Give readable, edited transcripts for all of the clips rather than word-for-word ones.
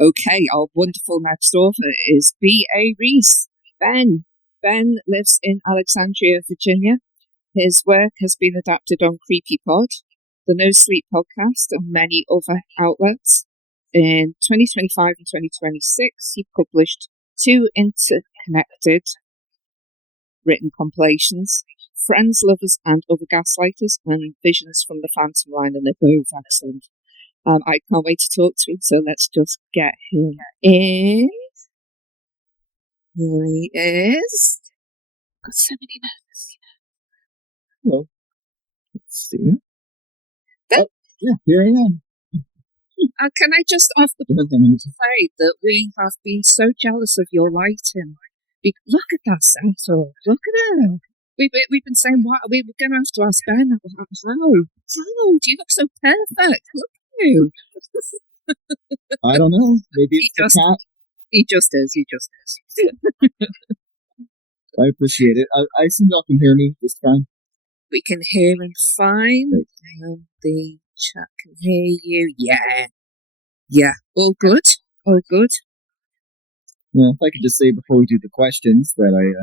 Okay, our wonderful next author is B.A. Reese. Ben lives in Alexandria, Virginia. His work has been adapted on CreepyPod, the NoSleep podcast, and many other outlets. In 2025 and 2026, he published 2 interconnected written compilations, Friends, Lovers, and Other Gaslighters, and Visions from the Phantom Line, and they're both excellent. I can't wait to talk to him, so let's just get him in. Here he is. Got so many notes. Hello. Let's see. Yeah, here I am. Can I just off the top say that we have been so jealous of your lighting? Look at that setup. Look at it. We've been saying, what, we were going to have to ask Ben, how do you look so perfect? Look at you. I don't know. Maybe it's the cat. He just is. I appreciate it. I assume y'all can hear me this time. We can hear him fine. The chat can hear you. Yeah. All good. Well, if I could just say before we do the questions that I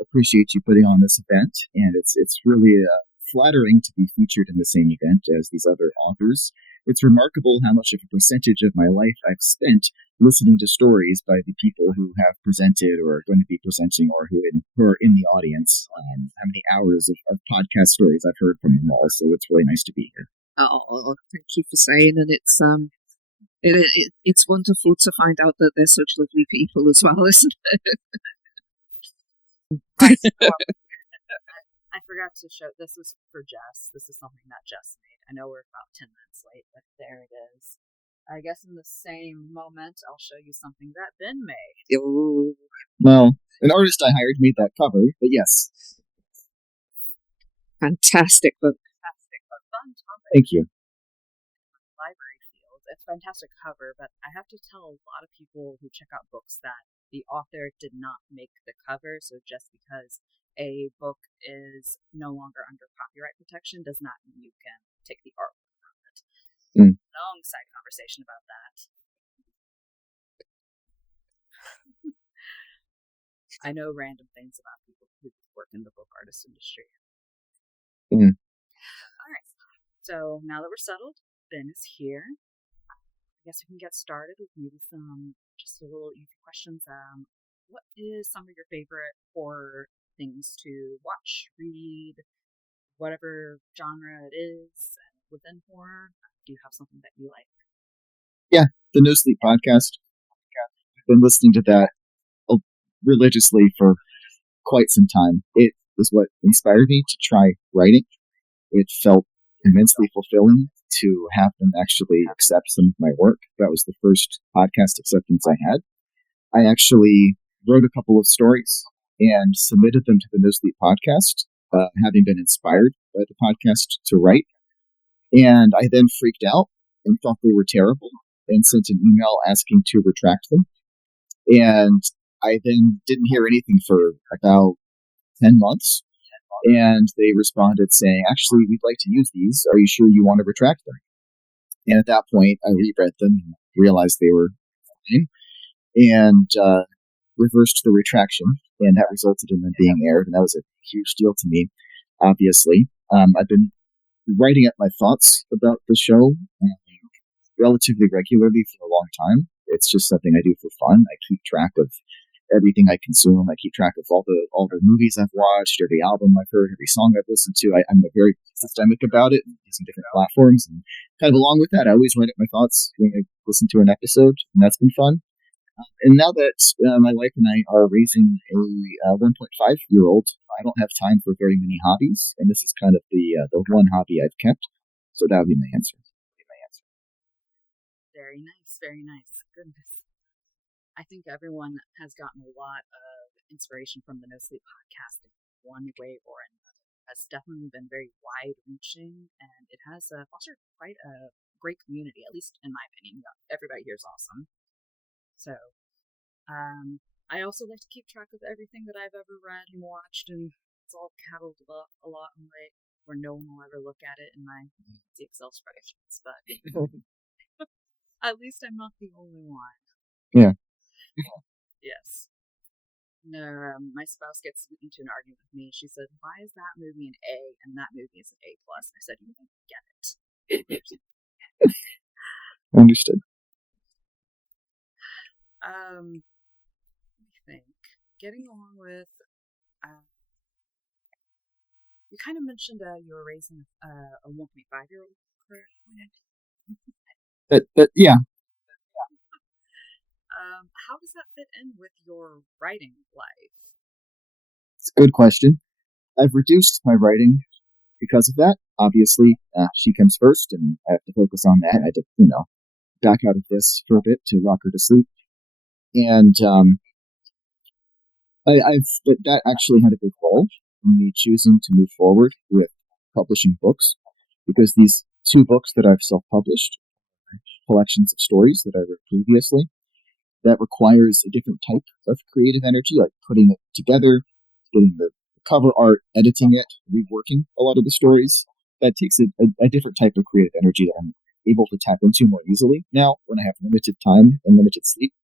appreciate you putting on this event, and it's really flattering to be featured in the same event as these other authors. It's remarkable how much of a percentage of my life I've spent listening to stories by the people who have presented or are going to be presenting or who are in the audience. How many hours of podcast stories I've heard from them all. So it's really nice to be here. Oh, thank you for saying. And it's wonderful to find out that they're such lovely people as well, isn't it? I forgot to show, this was for Jess. This is something that Jess made. I know we're about 10 minutes late, but there it is. I guess in the same moment, I'll show you something that Ben made. Ooh. Well, an artist I hired made that cover, but yes. Fantastic book. Fun topic. Thank you. Library field. It's a fantastic cover, but I have to tell a lot of people who check out books that the author did not make the cover, so just because a book is no longer under copyright protection does not mean you can take the artwork from it. Long side conversation about that. I know random things about people who work in the book artist industry. Alright, so now that we're settled, Ben is here. I guess we can get started with maybe some just a little easy questions. What is some of your favorite horror things to watch, read, whatever genre it is, and within horror? Do you have something that you like? Yeah, the NoSleep podcast. I've been listening to that religiously for quite some time. It was what inspired me to try writing. It felt immensely fulfilling to have them actually accept some of my work. That was the first podcast acceptance I had. I actually wrote a couple of stories and submitted them to the NoSleep podcast, having been inspired by the podcast to write. And I then freaked out and thought they were terrible and sent an email asking to retract them. And I then didn't hear anything for about 10 months. And they responded saying, actually, we'd like to use these. Are you sure you want to retract them? And at that point, I reread them and realized they were fine and reversed the retraction. And that resulted in them being aired. And that was a huge deal to me, obviously. I've been writing up my thoughts about the show relatively regularly for a long time. It's just something I do for fun. I keep track of everything I consume. I keep track of all the movies I've watched, every album I've heard, every song I've listened to. I'm very systemic about it and using different platforms. And kind of along with that, I always write up my thoughts when I listen to an episode, and that's been fun. And now that my wife and I are raising a 1.5-year-old, I don't have time for very many hobbies, and this is kind of the one hobby I've kept. So that would be my answer. Very nice, very nice. Goodness. I think everyone has gotten a lot of inspiration from the NoSleep podcast in one way or another. It's definitely been very wide-reaching, and it has fostered quite a great community, at least in my opinion. Everybody here is awesome. So, I also like to keep track of everything that I've ever read and watched, and it's all cataloged up a lot in a way where no one will ever look at it in my Excel spreadsheets. But At least I'm not the only one. Yeah. Yes. No, my spouse gets into an argument with me. She said, "Why is that movie an A and that movie is an A plus?" I said, "You don't get it." Understood. Let me think. Getting along with, you kind of mentioned you were raising a 1.5-year-old, correct? Yeah. How does that fit in with your writing life? It's a good question. I've reduced my writing because of that. Obviously, she comes first, and I have to focus on that. I had to, back out of this for a bit to rock her to sleep. And that actually had a big role in me choosing to move forward with publishing books, because these 2 books that I've self-published, collections of stories that I wrote previously, that requires a different type of creative energy, like putting it together, getting the cover art, editing it, reworking a lot of the stories. That takes a different type of creative energy that I'm able to tap into more easily now when I have limited time and limited sleep,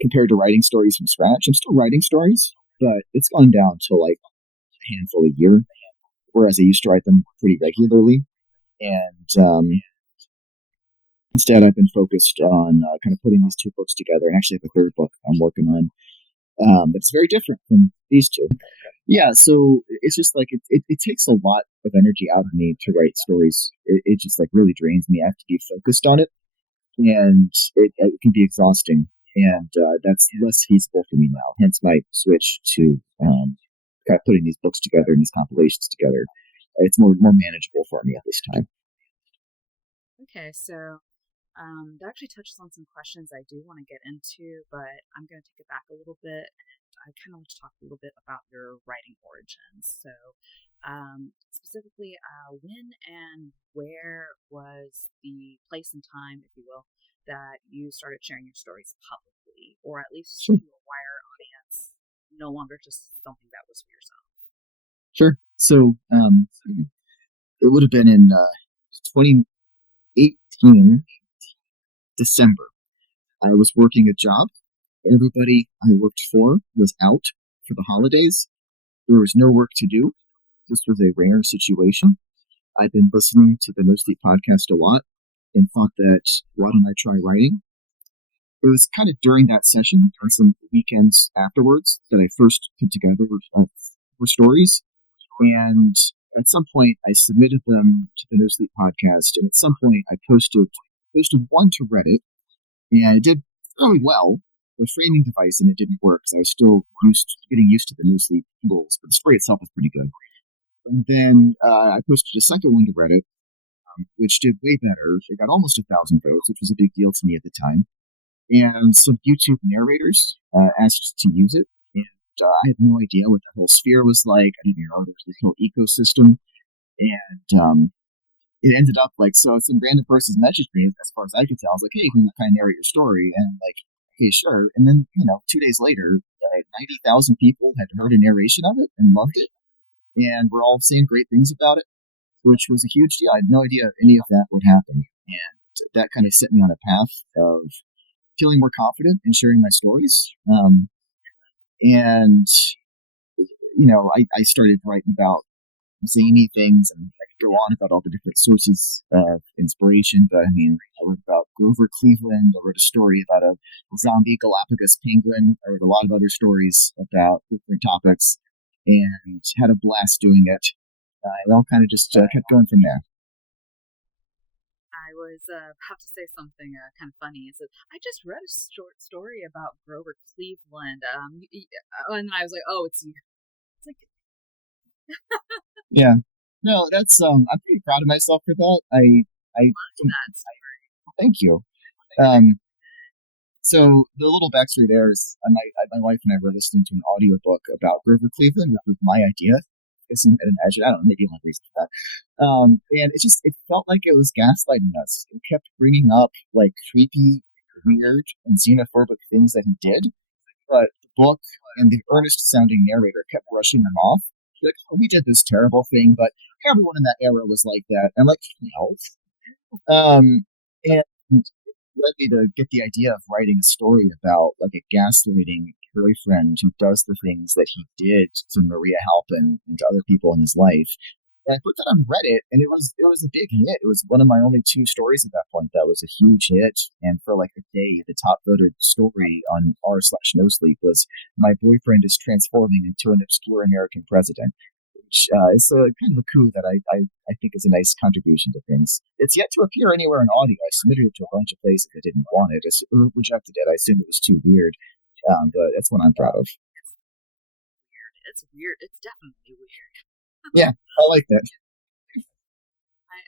compared to writing stories from scratch. I'm still writing stories, but it's gone down to like a handful a year, whereas I used to write them pretty regularly. And instead, I've been focused on kind of putting these 2 books together, and actually have a 3rd book I'm working on. But it's very different from these 2. Yeah, so it's just like it takes a lot of energy out of me to write stories. It just like really drains me. I have to be focused on it, and it can be exhausting. And that's less feasible for me now. Hence my switch to kind of putting these books together and these compilations together. It's more manageable for me at this time. Okay, so that actually touches on some questions I do want to get into, but I'm going to take it back a little bit. And I kind of want to talk a little bit about your writing origins. So, specifically, when and where was the place and time, if you will, that you started sharing your stories publicly, or at least to a wider audience, no longer just something that was for yourself? Sure. So it would have been in 2018, December. I was working a job. Everybody I worked for was out for the holidays. There was no work to do. This was a rare situation. I've been listening to the NoSleep podcast a lot and thought that, why don't I try writing? It was kind of during that session and some weekends afterwards that I first put together stories. And at some point, I submitted them to the NoSleep podcast. And at some point, I posted one to Reddit, and it did really well. The framing device and it didn't work because I was still getting used to the NoSleep rules, but the story itself was pretty good. And then I posted a second one to Reddit, which did way better. It got almost 1,000 votes, which was a big deal to me at the time. And some YouTube narrators asked to use it. And I had no idea what the whole sphere was like. I didn't know there was this whole ecosystem. And it ended up like, so some random person messaged me, as far as I could tell. I was like, hey, can you kind of narrate your story? And I'm like, okay, sure. And then, 2 days later, 90,000 people had heard a narration of it and loved it. And we're all saying great things about it, which was a huge deal. I had no idea any of that would happen. And that kind of set me on a path of feeling more confident in sharing my stories. And, I started writing about zany things, and I could go on about all the different sources of inspiration. But I mean, I wrote about Grover Cleveland. I wrote a story about a zombie Galapagos penguin. I wrote a lot of other stories about different topics and had a blast doing it. It all kind of just kept going from there. I was about to say something kind of funny. Is that I just read a short story about Grover Cleveland, and I was like, "Oh, it's you." It's like, yeah, no, that's I'm pretty proud of myself for that. I love that story. Thank you. So the little backstory there is my wife and I were listening to an audiobook about Grover Cleveland, which was my idea. I don't know, maybe one reason for that. And it felt like it was gaslighting us. It kept bringing up like creepy, weird, and xenophobic things that he did, but the book and the earnest sounding narrator kept brushing them off. Like, oh, we did this terrible thing, but everyone in that era was like that. And I'm like, no. And led me to get the idea of writing a story about like a gaslighting boyfriend who does the things that he did to Maria Halpin and to other people in his life. And I put that on Reddit, and it was a big hit. It was one of my only two stories at that point that was a huge hit. And for like a day, the top voted story on r/NoSleep was "My boyfriend is transforming into an obscure American president," which is a kind of a coup that I think is a nice contribution to things. It's yet to appear anywhere in audio. I submitted it to a bunch of places that didn't want it. Rejected it. I assumed it was too weird, but that's what I'm proud of. It's weird. It's definitely weird. Yeah, I like that.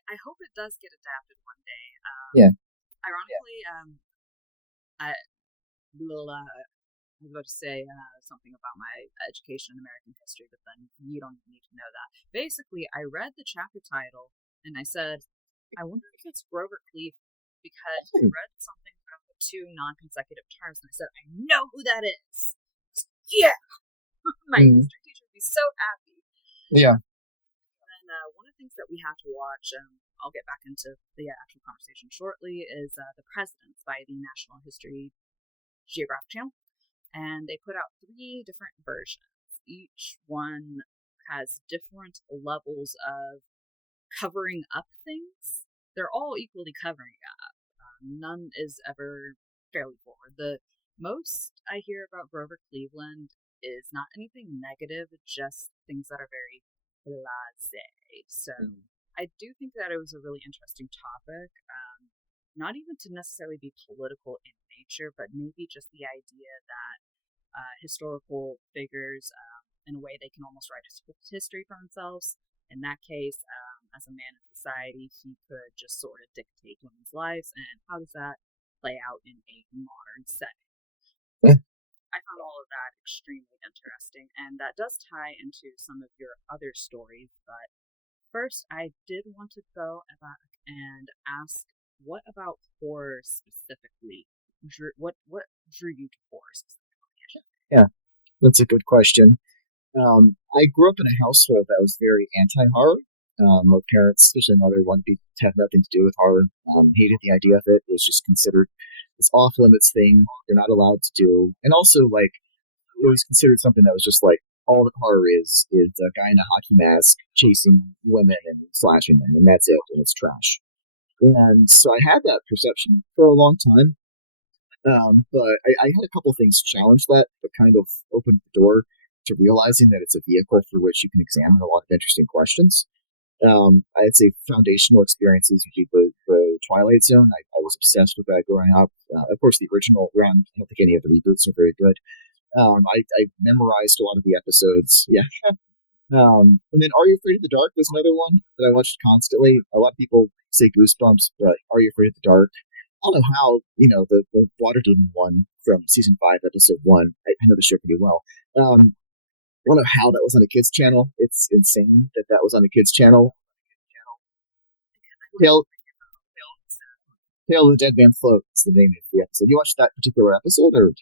I hope it does get adapted one day. Yeah. Ironically, I was about to say something about my education in American history, but then you don't need to know that. Basically, I read the chapter title and I said, I wonder if it's Grover Cleveland, because I read something about the two non-consecutive terms, and I said, I know who that is. Yeah! My history teacher would be so happy. Yeah. And one of the things that we have to watch, I'll get back into the actual conversation shortly, is The Presidents by the National History Geographic Channel. And they put out 3 different versions. Each one has different levels of covering up things. They're all equally covering up. None is ever fairly forward. The most I hear about Grover Cleveland is not anything negative, just things that are very blasé. So I do think that it was a really interesting topic. Not even to necessarily be political in nature, but maybe just the idea that historical figures, in a way, they can almost write history for themselves. In that case, as a man in society, he could just sort of dictate women's lives, and how does that play out in a modern setting? I found all of that extremely interesting, and that does tie into some of your other stories. But first, I did want to go back and ask, what about horror specifically? What drew you to horror specifically? Yeah, that's a good question. I grew up in a household that was very anti-horror. My parents, especially my mother, wanted to have nothing to do with horror. Hated the idea of it. It was just considered this off-limits thing they're not allowed to do. And also, like, it was considered something that was just like, all that horror is a guy in a hockey mask chasing women and slashing them, and that's it, and it's trash. And so I had that perception for a long time. But I had a couple things challenge that kind of opened the door to realizing that it's a vehicle through which you can examine a lot of interesting questions. I'd say foundational experiences would be the Twilight Zone. I was obsessed with that growing up. Of course, the original run, I don't think any of the reboots are very good. I memorized a lot of the episodes. Yeah. And then Are You Afraid of the Dark was another one that I watched constantly. A lot of people say Goosebumps, but Are You Afraid of the Dark? I don't know how, the water demon one from season 5, episode 1. I know the show pretty well. I don't know how that was on a kids channel. It's insane that was on a kids channel. Tale of the Dead Man Float is the name of the episode. You watched that particular episode, or?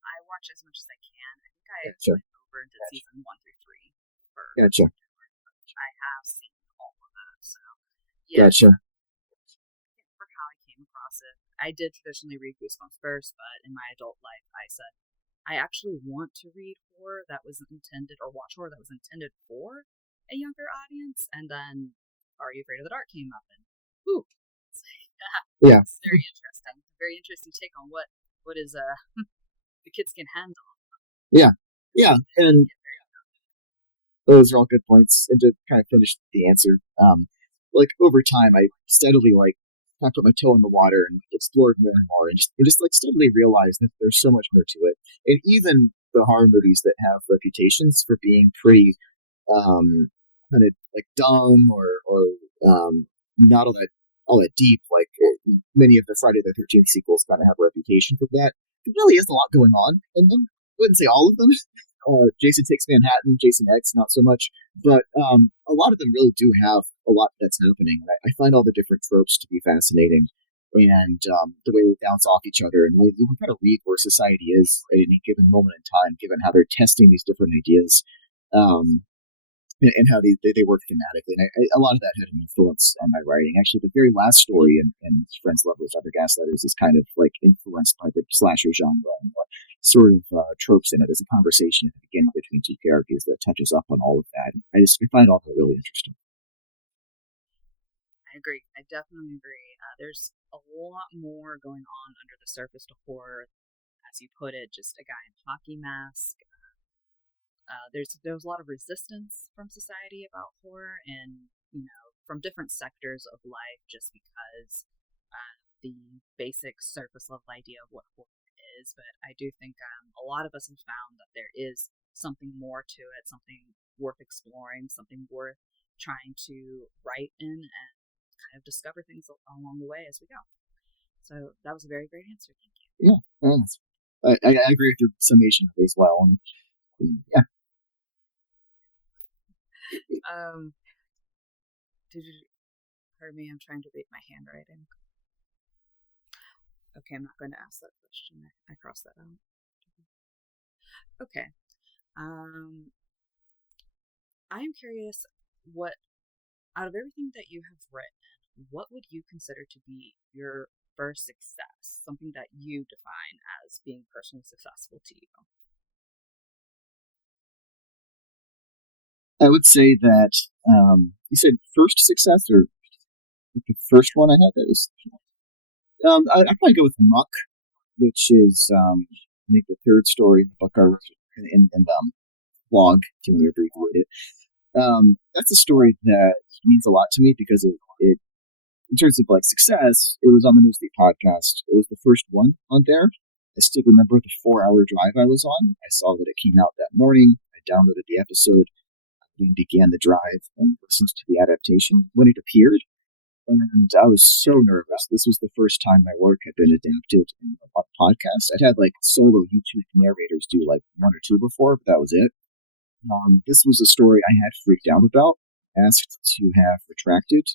I watch as much as I can. I think I Gotcha. went over into season 1 through 3. Gotcha. I have seen all of those. So yeah. Gotcha. For how I came across it, I did traditionally read Goosebumps first, but in my adult life, I said, I actually want to read horror that was intended, or watch horror that was intended for a younger audience. And then Are You Afraid of the Dark came up, and yeah, it's very interesting. Very interesting take on what is the kids can handle. Yeah, and those are all good points. And to kind of finish the answer, like over time, I steadily kind of put my toe in the water and explored more and more, and just like steadily realized that there's so much more to it. And even the horror movies that have reputations for being pretty kind of like dumb or not all that deep, like many of the Friday the 13th sequels kind of have a reputation for that. There really is a lot going on in them. I wouldn't say all of them. Jason Takes Manhattan, Jason X, not so much, but a lot of them really do have a lot that's happening. I find all the different tropes to be fascinating, and the way they bounce off each other, and the way you can kind of read where society is at any given moment in time, given how they're testing these different ideas. and how they work thematically. And a lot of that had an influence on my writing. Actually, the very last story in Friends, Lovers, Other Gaslighters is kind of like influenced by the slasher genre and what sort of tropes in it. There's a conversation at the beginning between two characters that touches up on all of that. I find all that really interesting. I agree. I definitely agree. There's a lot more going on under the surface to horror, as you put it. Just a guy in a hockey mask. There's a lot of resistance from society about horror, and from different sectors of life, just because the basic surface level idea of what horror is. But I do think a lot of us have found that there is something more to it, something worth exploring, something worth trying to write in, and kind of discover things along the way as we go. So that was a very great answer. Thank you. Yeah, I agree with your summation as well. And yeah. Did you hear me? I'm trying to read my handwriting. Okay, I'm not going to ask that question. I crossed that out. Okay. I am curious, what out of everything that you have written, what would you consider to be your first success? Something that you define as being personally successful to you? I would say that you said first success, or the first one I had. That was I'd probably go with Muck, which is I think the third story in the book I wrote in blog, if you want to abbreviate it. That's a story that means a lot to me because it in terms of like success, it was on the NoSleep podcast. It was the first one on there. I still remember the 4-hour drive I was on. I saw that it came out that morning. I downloaded the episode, and began the drive and listened to the adaptation when it appeared. And I was so nervous. This was the first time my work had been adapted in a podcast. I'd had like solo YouTube narrators do like one or two before, but that was it. This was a story I had freaked out about, asked to have retracted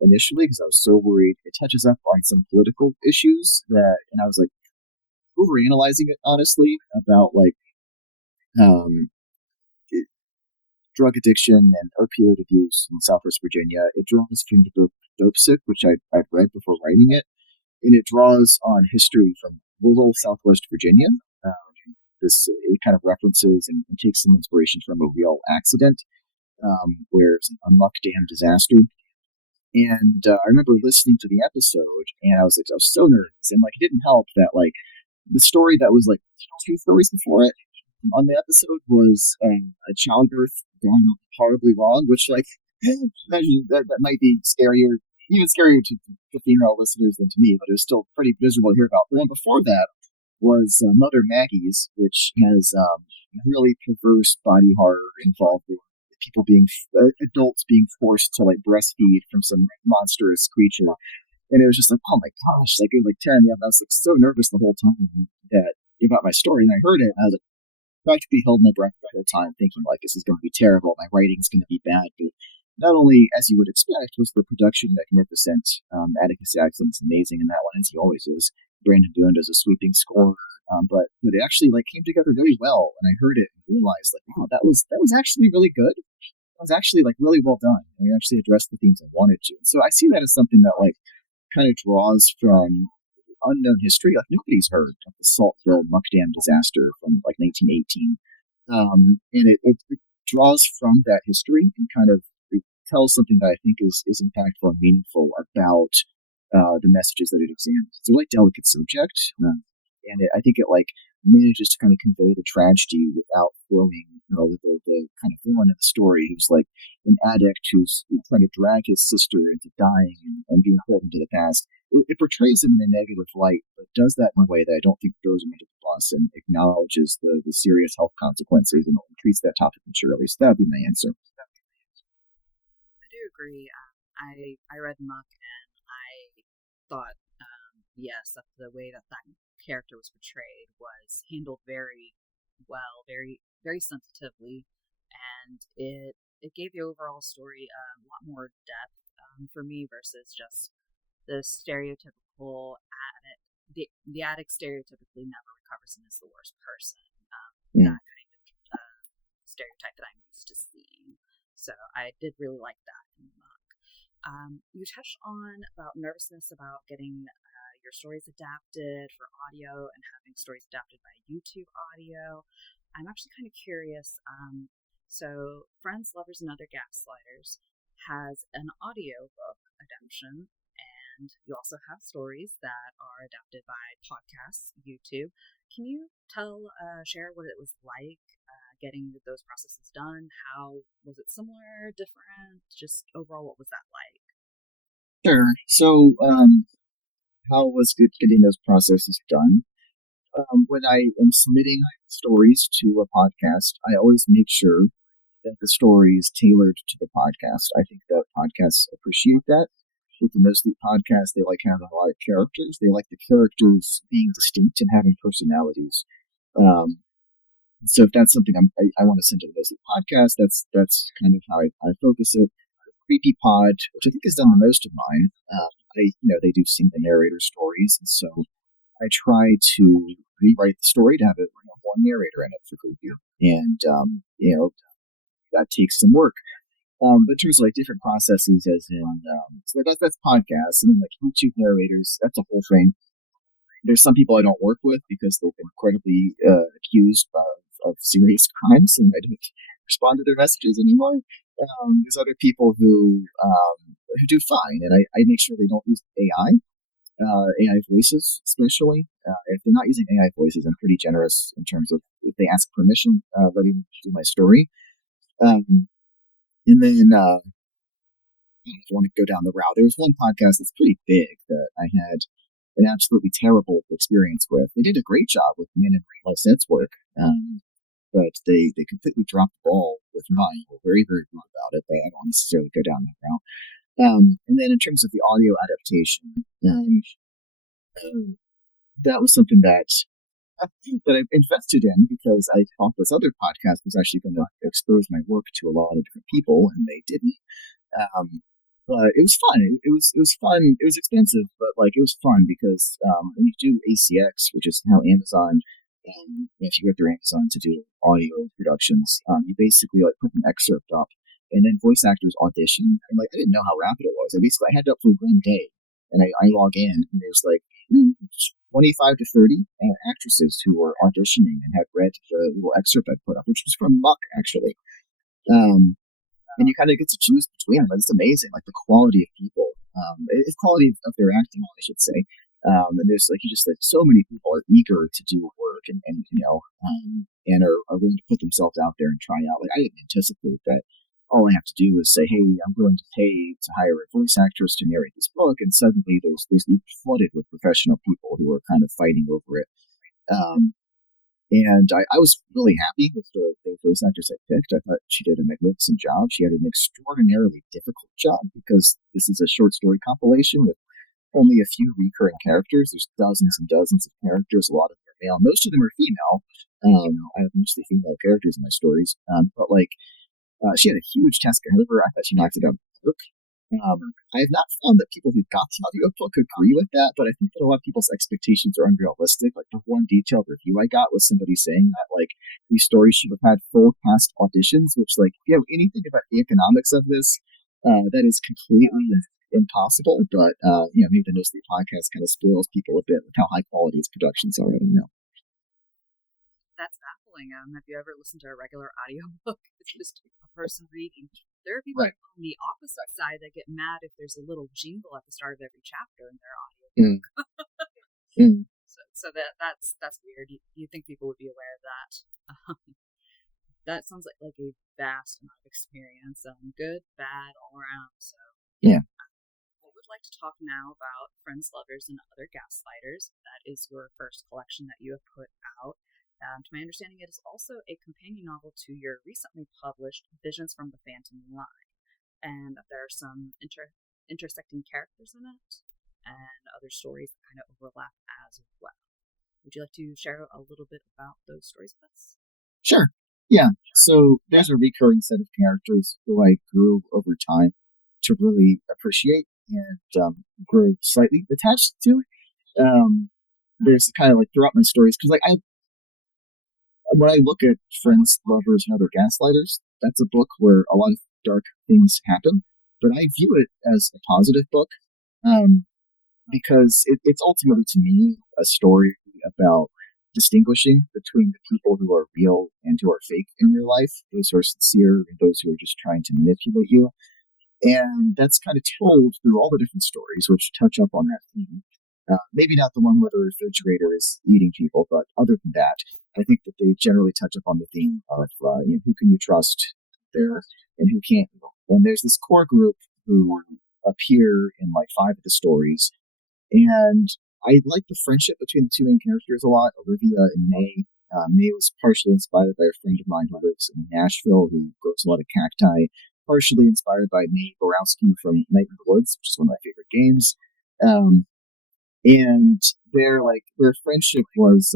initially because I was so worried. It touches up on some political issues and I was like overanalyzing it honestly about like drug addiction and opioid abuse in Southwest Virginia. It draws from the book Dopesick, which I'd read before writing it, and it draws on history from rural Southwest Virginia. It kind of references and takes some inspiration from a real accident where it's a muck dam disaster. And I remember listening to the episode, and I was so nervous, and like it didn't help that like the story that was like 2 stories before it on the episode was a childbirth gone horribly wrong, which like imagine that might be scarier, even scarier to female listeners than to me, but it was still pretty miserable to hear about. The one before that was Mother Maggie's, which has really perverse body horror involved with people adults being forced to like breastfeed from some monstrous creature. And it was just like, oh my gosh, like it was like tearing me up. I was like so nervous the whole time that about my story, and I heard it, and I was like, practically held my breath the whole time, thinking like this is going to be terrible, my writing's going to be bad. But not only, as you would expect, was the production magnificent. Atticus Jackson's amazing in that one, as he always is. Brandon Boone does a sweeping score, but it actually like came together really well. And I heard it and realized like, wow, that was actually really good. It was actually like really well done. And we actually addressed the themes I wanted to. So I see that as something that like kind of draws from unknown history. Like nobody's heard of the Saltville muck dam disaster from like 1918, and it draws from that history and kind of tells something that I think is impactful and meaningful about the messages that it examines. It's a really delicate subject, and I think it like manages to kind of convey the tragedy without throwing the kind of villain in the story who's like an addict who's trying to drag his sister into dying and being pulled into the past. It portrays him in a negative light, but does that in a way that I don't think throws him into the bus and acknowledges the serious health consequences and treats that topic maturely. So that would be my answer. I do agree. I read Muck, and I thought, yes, that the way that character was portrayed was handled very well, very very sensitively, and it gave the overall story a lot more depth for me versus just the stereotypical addict. The addict stereotypically never recovers and is the worst person. That kind of stereotype that I'm used to seeing. So I did really like that in the book. You touched on about nervousness about getting your stories adapted for audio and having stories adapted by YouTube audio. I'm actually kind of curious. So, Friends, Lovers, and Other Gaslighters has an audio book adaptation, and you also have stories that are adapted by podcasts, YouTube. Can you share what it was like getting those processes done? How was it similar, different? Just overall, what was that like? Sure. So, how was good getting those processes done? When I am submitting stories to a podcast, I always make sure that the story is tailored to the podcast. I think that podcasts appreciate that. With the NoSleep podcast, they like having a lot of characters. They like the characters being distinct and having personalities. Um, so if that's something I want to send to the NoSleep podcast, that's kind of how I focus it. Creepy Pod, which I think has done the most of mine. They do sing the narrator stories, and so I try to rewrite the story to have it one narrator in it for Creepy, and that takes some work. But in terms of like different processes, as in, so that's podcasts, and then like YouTube narrators, that's a whole thing. There's some people I don't work with because they've been incredibly accused of serious crimes, and I don't respond to their messages anymore. There's other people who do fine, and I make sure they don't use AI voices, especially. If they're not using AI voices, I'm pretty generous in terms of if they ask permission, letting me do my story. And then if you want to go down the route, there was one podcast that's pretty big that I had an absolutely terrible experience with. They did a great job with me and my sense work, but they completely dropped the ball with mine. Were very, very rude about it, but I don't necessarily go down that route. And then in terms of the audio adaptation, that was something that I invested in because I thought this other podcast was actually going to expose my work to a lot of different people, and they didn't. But it was fun. It was fun. It was expensive, but like it was fun because when you do ACX, which is how Amazon, if you go through Amazon to do audio productions, you basically like put an excerpt up, and then voice actors audition. And like I didn't know how rapid it was. I had it up for 1 day, and I log in, and there's like 25 to 30 actresses who were auditioning and had read the little excerpt I put up, which was from Muck actually. And you kind of get to choose between them. It's amazing, like the quality of people, the quality of their acting, I should say. And there's like so many people are eager to do work and are willing to put themselves out there and try out. Like I didn't anticipate that. All I have to do is say, "Hey, I'm willing to pay to hire a voice actress to narrate this book," and suddenly there's flooded with professional people who are kind of fighting over it. And I was really happy with the voice actress I picked. I thought she did a magnificent job. She had an extraordinarily difficult job because this is a short story compilation with only a few recurring characters. There's dozens and dozens of characters. A lot of them are male. Most of them are female. I have mostly female characters in my stories. But she had a huge task ahead of her. I thought she knocked it out of the park. I have not found that people who got the audiobook agree with that, but I think that a lot of people's expectations are unrealistic. Like the one detailed review I got was somebody saying that like these stories should have had full cast auditions, which like if you know anything about the economics of this, that is completely impossible. But maybe the NoSleep podcast kind of spoils people a bit with how high quality its productions are. I don't know. That's baffling. Have you ever listened to a regular audiobook? It's just a person reading. There are people on the opposite side that get mad if there's a little jingle at the start of every chapter in their audiobook. So that's weird. You think people would be aware of that? That sounds like a vast amount of experience, good, bad, all around. So yeah. I would like to talk now about Friends, Lovers, and Other Gaslighters. That is your first collection that you have put out. To my understanding, it is also a companion novel to your recently published Visions from the Phantom Line. And there are some intersecting characters in it and other stories that kind of overlap as well. Would you like to share a little bit about those stories with us? Sure. Yeah. So there's a recurring set of characters who I grew over time to really appreciate and grew slightly attached to. There's kind of like throughout my stories, because like when I look at Friends, Lovers, and Other Gaslighters, that's a book where a lot of dark things happen. But I view it as a positive book, because it's ultimately, to me, a story about distinguishing between the people who are real and who are fake in your life, those who are sincere and those who are just trying to manipulate you. And that's kind of told through all the different stories, which touch up on that theme. Maybe not the one where the refrigerator is eating people, but other than that, I think that they generally touch up on the theme of who can you trust there and who can't. And there's this core group who appear in like 5 of the stories, and I like the friendship between the 2 main characters a lot, Olivia and May. May was partially inspired by a friend of mine who lives in Nashville who grows a lot of cacti, partially inspired by Mae Borowski from Night in the Woods, which is one of my favorite games. And their friendship was,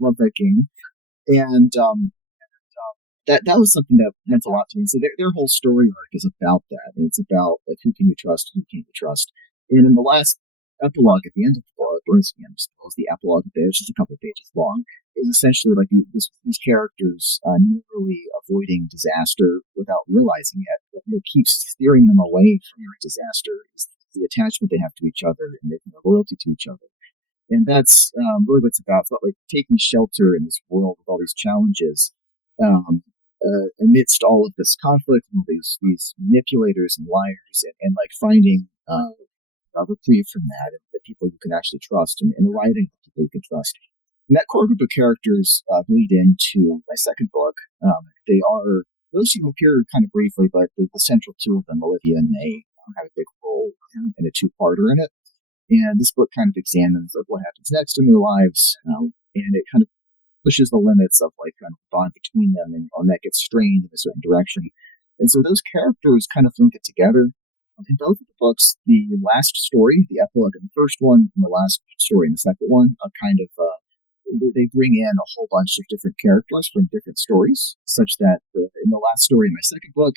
love that game. And that was something that meant a lot to me. So their whole story arc is about that. And it's about like who can you trust, who can't you trust. And in the last epilogue at the end of the book, or the end of the epilogue there, it's just a couple of pages long, is essentially like these characters narrowly avoiding disaster without realizing it. What keeps steering them away from disaster is the attachment they have to each other and their loyalty to each other. And that's really what it's about. It's about like taking shelter in this world with all these challenges, amidst all of this conflict and these manipulators and liars, and like finding a reprieve from that, and the people you can actually trust, and writing the people you can trust. And that core group of characters bleed into my second book. They are those who appear kind of briefly, but the central 2 of them, Olivia and May, have a big role in a 2-parter in it. And this book kind of examines like what happens next in their lives, and it kind of pushes the limits of like kind of bond between them, and that gets strained in a certain direction. And so those characters kind of link it together. In both of the books, the last story, the epilogue in the first one, and the last story in the second one, are kind of they bring in a whole bunch of different characters from different stories, such that in the last story in my second book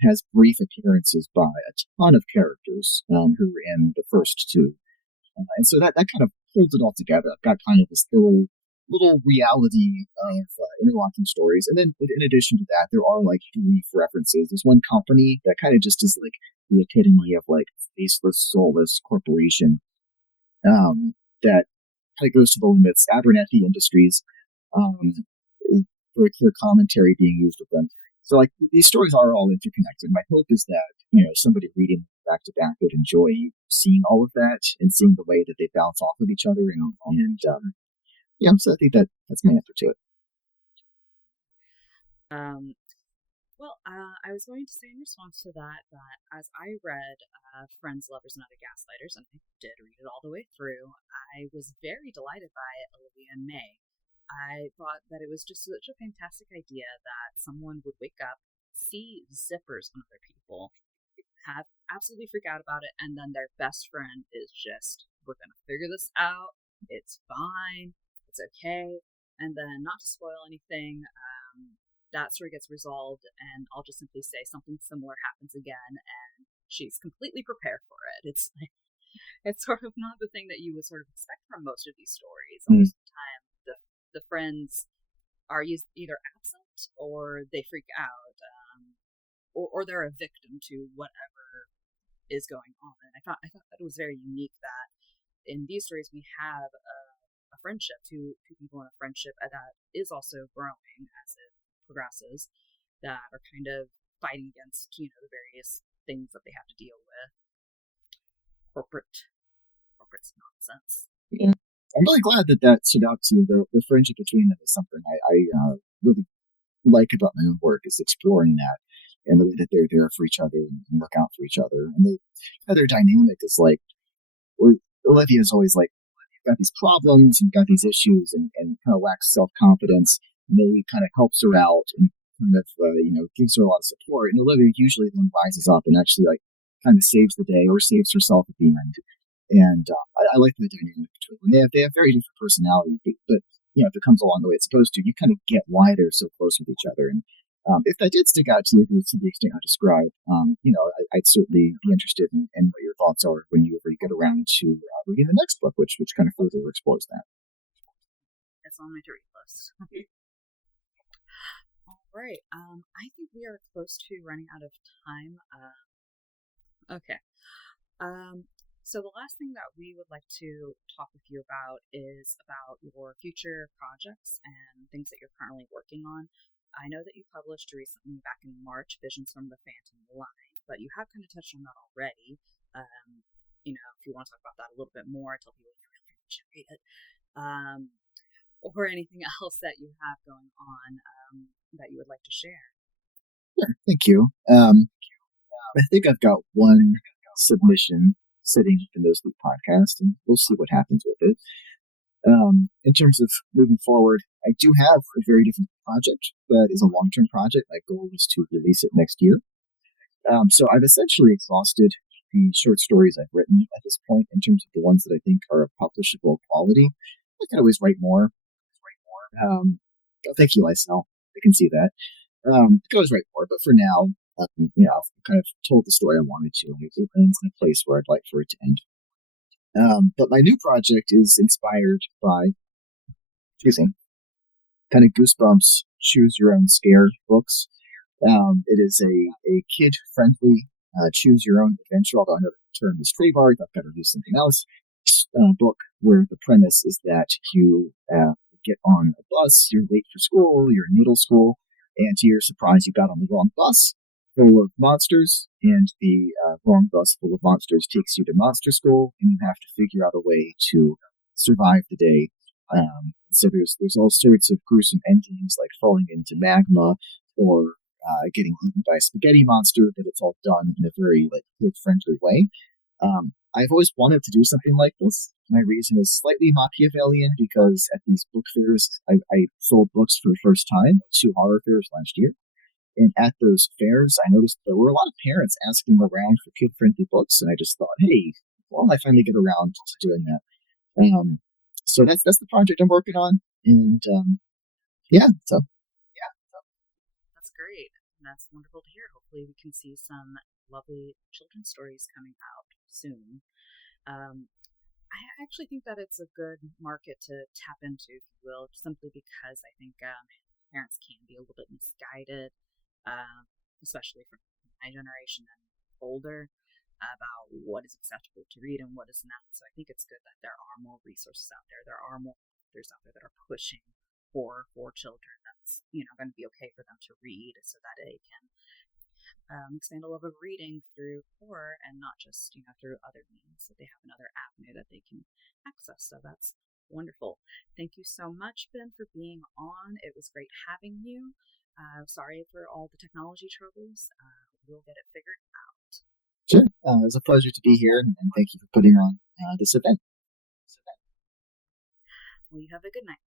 has brief appearances by a ton of characters who were in the first 2. And so that kind of holds it all together. I've got kind of this little reality of interlocking stories. And then in addition to that, there are like brief references. There's one company that kind of just is like the epitome of like faceless, soulless corporation that kind of goes to the limits. Abernathy Industries, for commentary being used with them. So like these stories are all interconnected. My hope is that somebody reading back to back would enjoy seeing all of that and seeing the way that they bounce off of each other. So I think that's my answer to it. I was going to say in response to that as I read Friends, Lovers, and Other Gaslighters, and I did read it all the way through, I was very delighted by Olivia and May. I thought that it was just such a fantastic idea that someone would wake up, see zippers on other people, have absolutely freak out about it, and then their best friend is just, we're going to figure this out, it's fine, it's okay, and then not to spoil anything, that story gets resolved, and I'll just simply say something similar happens again, and she's completely prepared for it. It's like, it's sort of not the thing that you would sort of expect from most of these stories. Most of the time, the friends are either absent or they freak out, or they're a victim to whatever is going on. And I thought that it was very unique that in these stories we have a friendship, two people in a friendship that is also growing as it progresses, that are kind of fighting against the various things that they have to deal with. Corporate nonsense. Yeah. I'm really glad that stood out to you. The friendship between them is something I really like about my own work, is exploring that and the way that they're there for each other and look out for each other. And their dynamic is like, Olivia's always like, you've got these problems, you've got these issues, and kind of lacks self-confidence. May kind of helps her out and kind of, gives her a lot of support. And Olivia usually then rises up and actually like kind of saves the day or saves herself at the end. And I like the dynamic between them. They have very different personalities, but if it comes along the way it's supposed to, you kind of get why they're so close with each other. And if that did stick out to you to the extent I described, I'd certainly be interested in what your thoughts are when you get around to reading the next book, which kind of further explores that. It's on my to read list. Right. I think we are close to running out of time. Okay. Um, so the last thing that we would like to talk with you about is about your future projects and things that you're currently working on. I know that you published recently, back in March, Visions from the Phantom Line, but you have kind of touched on that already. If you want to talk about that a little bit more, tell people you should read it, um, or anything else that you have going on that you would like to share. Sure, thank you. I think I've got one submission sitting for the NoSleep podcast, and we'll see what happens with it. In terms of moving forward, I do have a very different project that is a long-term project. My goal is to release it next year. So I've essentially exhausted the short stories I've written at this point in terms of the ones that I think are of publishable quality. I can always write more. Thank you, Lysel. I can see that. I can always write more, but for now, I've kind of told the story I wanted to, and it ends in a place where I'd like for it to end. But my new project is inspired by, kind of Goosebumps, choose your own scare books. It is a kid-friendly choose your own adventure, although I know the term is trademarked. I've got to do something else. Book where the premise is that you get on a bus, you're late for school, you're in middle school, and to your surprise, you got on the wrong bus full of monsters, and the wrong bus full of monsters takes you to monster school, and you have to figure out a way to survive the day. So there's all sorts of gruesome endings, like falling into magma or getting eaten by a spaghetti monster, but it's all done in a very kid-friendly way. I've always wanted to do something like this. My reason is slightly Machiavellian because at these book fairs, I sold books for the first time at 2 horror fairs last year. And at those fairs, I noticed there were a lot of parents asking around for kid-friendly books, and I just thought, hey, well, I finally get around to doing that. So that's the project I'm working on, and so That's great. That's wonderful to hear. Hopefully, we can see some lovely children's stories coming out soon. I actually think that it's a good market to tap into, if you will, simply because I think parents can be a little bit misguided, especially from my generation and older, about what is acceptable to read and what is not. So I think it's good that there are more resources out there. There are more authors out there that are pushing for children. That's going to be okay for them to read, so that they can expand a love of reading through horror and not just through other means, that they have another avenue that they can access. So that's wonderful. Thank you so much, Ben, for being on. It was great having you. Sorry for all the technology troubles. We'll get it figured out. Sure. It was a pleasure to be here, and thank you for putting on this event. Well, you have a good night.